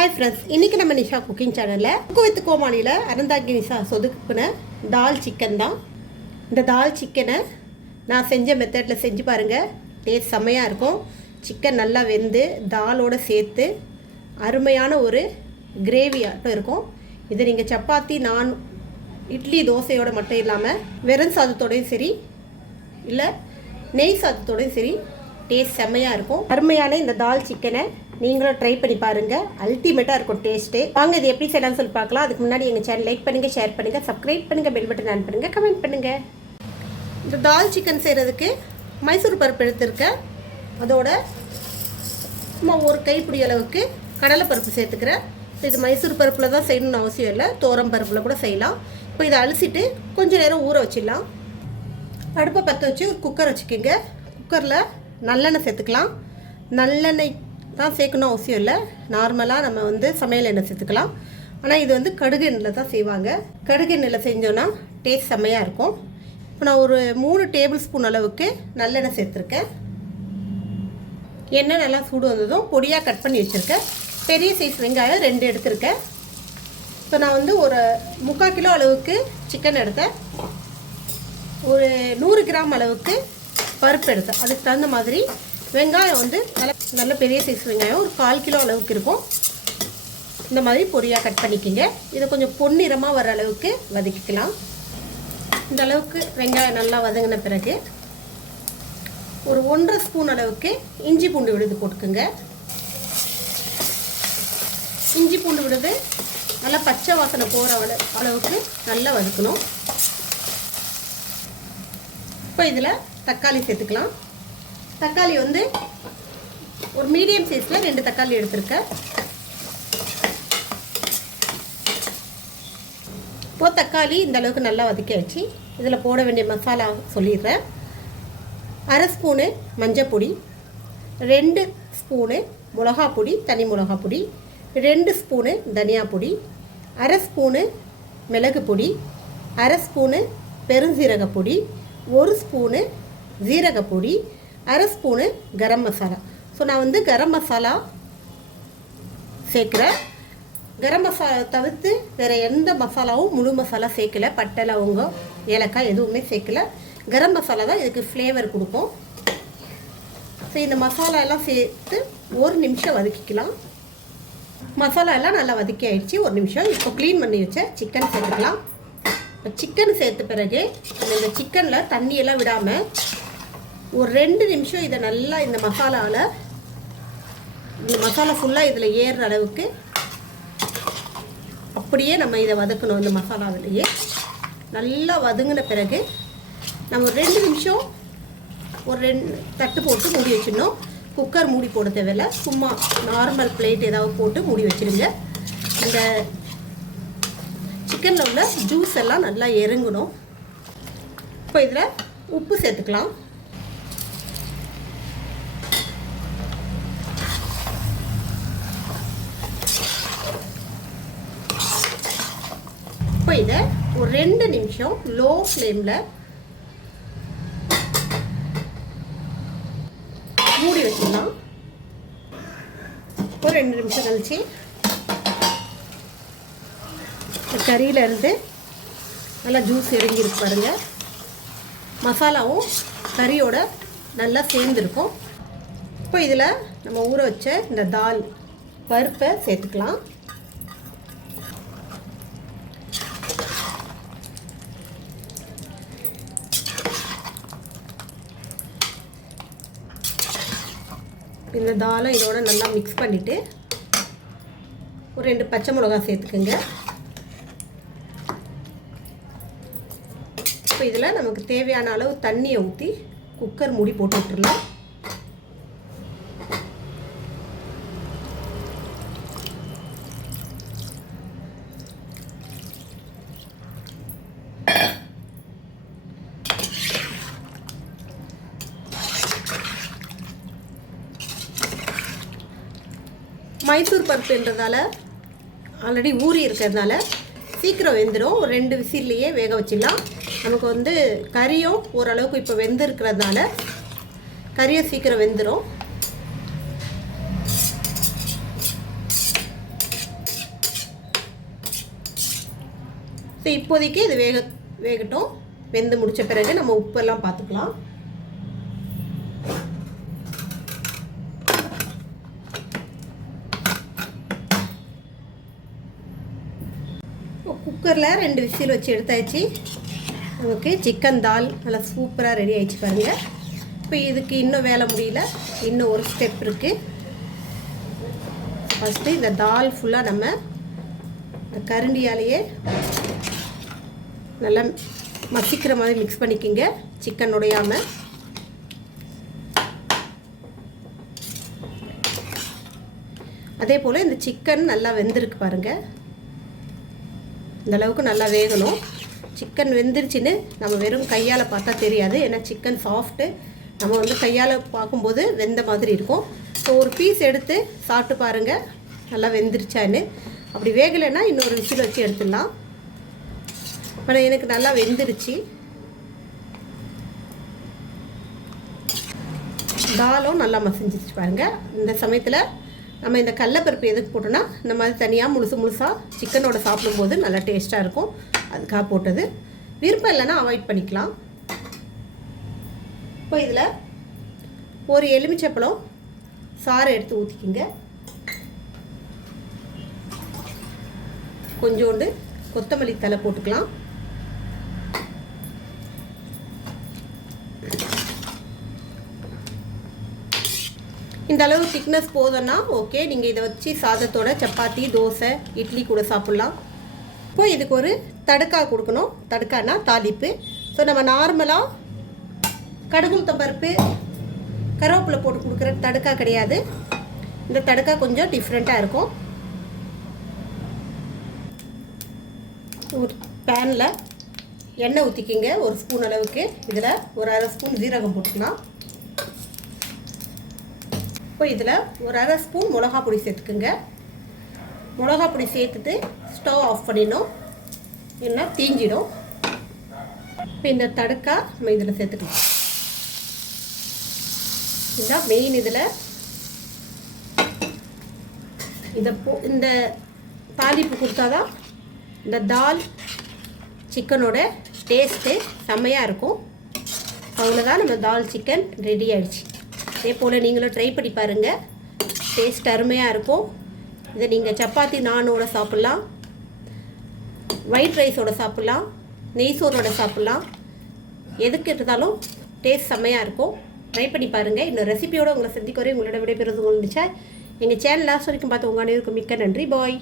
Hi friends, இன்றைக்கி நம்ம Nisha cooking சேனலில் குக்கு வித் கோமாளியில் அறந்தாங்கி நிஷா சொதுக்குன தால் சிக்கன் தான். இந்த தால் சிக்கனை நான் செஞ்ச மெத்தடில் செஞ்சு பாருங்கள். டேஸ்ட் செம்மையாக இருக்கும். சிக்கன் நல்லா வெந்து தாலோடு சேர்த்து அருமையான ஒரு கிரேவியாட்டம் இருக்கும். இதை நீங்கள் சப்பாத்தி, நான், இட்லி, தோசையோடு மட்டும் இல்லாமல் வெறும் சாதத்தோடையும் சரி, இல்லை நெய் சாதத்தோடையும் சரி டேஸ்ட் செம்மையாக இருக்கும். அருமையான இந்த தால் சிக்கனை நீங்களும் ட்ரை பண்ணி பாருங்கள். அல்டிமேட்டாக இருக்கும் டேஸ்ட்டு. வாங்க இது எப்படி செய்யலாம்னு சொல்லி பார்க்கலாம். அதுக்கு முன்னாடி எங்கள் சேனல் லைக் பண்ணுங்கள், ஷேர் பண்ணுங்கள், சப்ஸ்கிரைப் பண்ணுங்கள், பெல் பட்டன் ஆன் பண்ணுங்கள், கமெண்ட் பண்ணுங்கள். இந்த தால் சிக்கன் செய்கிறதுக்கு மைசூர் பருப்பு எடுத்துருக்கேன். அதோட சும்மா ஒரு கைப்பிடி அளவுக்கு கடலைப்பருப்பு சேர்த்துக்கிறேன். இது மைசூர் பருப்பில் தான் செய்யணும்னு அவசியம் இல்லை, தோரம் பருப்பில் கூட செய்யலாம். இப்போ இதை அலசிட்டு கொஞ்சம் நேரம் ஊற வச்சிடலாம். அடுப்பை பற்ற வச்சு ஒரு குக்கர் வச்சுக்கோங்க. குக்கரில் நல்லெண்ணெய் சேர்த்துக்கலாம். நல்லெண்ணெய் தான் சேர்க்கணும் அவசியம் இல்லை, நார்மலாக நம்ம சமையல் எண்ணெய் சேர்த்துக்கலாம். ஆனால் இது கடுகு எண்ணெயில் தான் செய்வாங்க. கடுகு எண்ணெயில் செஞ்சோன்னா டேஸ்ட் செம்மையாக இருக்கும். இப்போ நான் ஒரு 3 டேபிள் ஸ்பூன் அளவுக்கு நல்லெண்ணெய் சேர்த்துருக்கேன். எண்ணெய் நல்லா சூடு வந்ததும் பொடியாக கட் பண்ணி வச்சுருக்கேன். பெரிய சைஸ் வெங்காயம் 2 எடுத்திருக்கேன். இப்போ நான் ஒரு 3/4 கிலோ அளவுக்கு சிக்கன் எடுத்தேன். ஒரு 100 கிராம் அளவுக்கு பருப்பு எடுத்தேன். அதுக்கு தகுந்த மாதிரி வெங்காயம் நல்ல பெரிய சைஸ் வெங்காயம் ஒரு 1/4 கிலோ அளவுக்கு இருக்கும். இந்த மாதிரி பொடியாக கட் பண்ணிக்கோங்க. இதை கொஞ்சம் பொன்னிறமாக வர அளவுக்கு வதக்கிக்கலாம். இந்த அளவுக்கு வெங்காயம் நல்லா வதங்கின பிறகு ஒரு 1.5 ஸ்பூன் அளவுக்கு இஞ்சி பூண்டு விழுது போட்டுக்குங்க. இஞ்சி பூண்டு விழுது நல்லா பச்சை வாசனை போகிற அளவுக்கு நல்லா வதக்கணும். இப்போ இதில் தக்காளி சேர்த்துக்கலாம். தக்காளி ஒரு மீடியம் சைஸில் 2 தக்காளி எடுத்திருக்கேன். இப்போது தக்காளி இந்த அளவுக்கு நல்லா வதக்கியாச்சு. இதில் போட வேண்டிய மசாலா சொல்லிடுறேன். 1/2 ஸ்பூனு மஞ்சள் பொடி, 2 ஸ்பூனு மிளகா பொடி, தனி மிளகா பொடி, 2 ஸ்பூனு தனியா பொடி, 1/2 ஸ்பூனு மிளகு பொடி, 1/2 ஸ்பூனு பெருஞ்சீரக பொடி, 1 ஸ்பூனு ஜீரக பொடி, 1/2 ஸ்பூனு கரம் மசாலா. ஸோ நான் கரம் மசாலா சேர்க்குறேன். கரம் மசாலா தவிர்த்து வேறு எந்த மசாலாவும் முழு மசாலா சேர்க்கலை. பட்டை, லவங்கம், ஏலக்காய் எதுவுமே சேர்க்கலை. கரம் மசாலா தான் இதுக்கு ஃப்ளேவர் கொடுக்கும். ஸோ இந்த மசாலா எல்லாம் சேர்த்து 1 நிமிஷம் வதக்கிக்கலாம். மசாலா எல்லாம் நல்லா வதக்கி ஆயிடுச்சு. 1 நிமிஷம். இப்போ க்ளீன் பண்ணி வச்ச சிக்கன் சேர்த்துக்கலாம். இப்போ சிக்கன் சேர்த்த பிறகு இந்த சிக்கனில் தண்ணியெல்லாம் விடாமல் ஒரு 2 நிமிஷம் இதை நல்லா இந்த மசாலா ஃபுல்லாக இதில் ஏறுற அளவுக்கு அப்படியே நம்ம இதை வதக்கணும். இந்த மசாலாவிலேயே நல்லா வதங்கின பிறகு நம்ம ஒரு 2 நிமிஷம் ஒரு 2 தட்டு போட்டு மூடி வச்சிடணும். குக்கர் மூடி போட தேவையில்லை, சும்மா நார்மல் பிளேட் ஏதாவது போட்டு மூடி வச்சுருங்க. இந்த சிக்கனில் உள்ள ஜூஸ் எல்லாம் நல்லா இறங்கணும். இப்போ இதில் உப்பு சேர்த்துக்கலாம். இப்போ இதை ஒரு 2 நிமிஷம் லோ ஃப்ளேமில் மூடி வச்சிடலாம். ஒரு 2 நிமிஷம் கழிச்சு கறியிலேருந்து நல்லா ஜூஸ் இறங்கியிருக்கு பாருங்கள். மசாலாவும் கறியோட நல்லா சேர்ந்துருக்கும். இப்போ இதில் நம்ம ஊற வச்ச இந்த தால் பருப்பை சேர்த்துக்கலாம். இந்த தாலை இதோட நல்லா மிக்ஸ் பண்ணிவிட்டு ஒரு 2 பச்சை மிளகாய் சேர்த்துக்குங்க. இப்போ இதில் நமக்கு தேவையான அளவு தண்ணியை ஊற்றி குக்கர் மூடி போட்டு விட்டுடலாம். மைசூர் பருப்புன்றதால ஆல்ரெடி ஊறி இருக்கிறதுனால சீக்கிரம் வெந்துடும். ஒரு 2 விசில்லையே வேக வச்சிடலாம். நமக்கு கறியும் ஓரளவுக்கு இப்போ வெந்திருக்கிறதுனால கறியை சீக்கிரம் வெந்துடும். ஸோ இப்போதைக்கு இது வேகட்டும். வெந்து முடித்த பிறகு நம்ம உப்பெல்லாம் பார்த்துக்கலாம். குக்கரில் 2 விசில் வச்சு எடுத்தாச்சு. நமக்கு சிக்கன் தால் நல்லா சூப்பராக ரெடி ஆகிடுச்சு பாருங்கள். இப்போ இதுக்கு இன்னும் வேலை முடியல, இன்னும் ஒரு ஸ்டெப் இருக்குது. ஃபஸ்ட்டு இந்த தால் ஃபுல்லாக நம்ம இந்த கரண்டியாலேயே நல்லா மசிக்கிற மாதிரி மிக்ஸ் பண்ணிக்கோங்க, சிக்கன் உடையாமல். அதே போல் இந்த சிக்கன் நல்லா வெந்திருக்கு பாருங்கள். இந்த அளவுக்கு நல்லா வேகணும். சிக்கன் வெந்துருச்சுன்னு நம்ம வெறும் கையால் பார்த்தா தெரியாது, ஏன்னா சிக்கன் சாஃப்ட்டு. நம்ம வந்து கையால் பார்க்கும்போது வெந்த மாதிரி இருக்கும். ஸோ ஒரு பீஸ் எடுத்து சாப்பிட்டு பாருங்கள் நல்லா வெந்துருச்சான்னு. அப்படி வேகலைன்னா இன்னொரு விசில் வச்சு எடுத்துடலாம். ஆனால் எனக்கு நல்லா வெந்துருச்சு. தாலும் நல்லா மசிஞ்சிருச்சு பாருங்கள். இந்த சமயத்தில் நம்ம இந்த கடலைப்பருப்பு எதுக்கு போட்டோன்னா, இந்த மாதிரி தனியாக முழுசாக சிக்கனோட சாப்பிடும்போது நல்லா டேஸ்ட்டாக இருக்கும், அதுக்காக போட்டது. விருப்பம் இல்லைன்னா அவாய்ட் பண்ணிக்கலாம். இப்போ இதில் ஒரு எலுமிச்சப்பழம் சாறை எடுத்து ஊற்றிக்கிங்க. கொஞ்சோண்டு கொத்தமல்லி தழை போட்டுக்கலாம். இந்த அளவு திக்னஸ் போதும்னா ஓகே. நீங்கள் இதை வச்சு சாதத்தோட சப்பாத்தி, தோசை, இட்லி கூட சாப்பிட்லாம். இப்போ இதுக்கு ஒரு தடுக்கா கொடுக்கணும். தடுக்கானா தாளிப்பு. ஸோ நம்ம நார்மலாக கடுகுளுத்தம் பருப்பு, கருவேப்பிலை போட்டு கொடுக்குற தடுக்கா கிடையாது. இந்த தடுக்கா கொஞ்சம் டிஃப்ரெண்ட்டாக இருக்கும். ஒரு பேனில் எண்ணெய் ஊற்றிக்கிங்க ஒரு ஸ்பூன் அளவுக்கு. இதில் ஒரு அரை ஸ்பூன் ஜீரகம் போட்டுக்கலாம். இப்போ இதில் ஒரு அரை ஸ்பூன் மிளகா பொடி சேர்த்துக்குங்க. மிளகா பொடி சேர்த்துட்டு ஸ்டவ் ஆஃப் பண்ணிடணும், இல்லைன்னா தீஞ்சிடும். இப்போ இந்த தடுக்கா நம்ம இதில் சேர்த்துக்கலாம். இதுதான் மெயின். இதில் இந்த தாளிப்பு கொடுத்தாதான் இந்த தால் சிக்கனோட டேஸ்ட்டு செம்மையாக இருக்கும். அவ்வளோதான், நம்ம தால் சிக்கன் ரெடி ஆகிடுச்சு. அதே போல் நீங்களும் ட்ரை பண்ணி பாருங்கள், டேஸ்ட் அருமையாக இருக்கும். இதை நீங்கள் சப்பாத்தி நானோட சாப்பிட்லாம், ஒயிட் ரைஸோட சாப்பிட்லாம், நெய் சோறோட சாப்பிட்லாம். எதுக்கு இருந்தாலும் டேஸ்ட் செம்மையாக இருக்கும். ட்ரை பண்ணி பாருங்கள். இன்னொரு ரெசிபியோடு உங்களை சந்திக்க வரை உங்களோட விடைபெறுவது உங்களுக்கு இருந்துச்சா. எங்கள் சேனல் லாஸ்ட் வரைக்கும் பார்த்து உங்கள் அனைவருக்கும் மிக்க நன்றி. பாய்.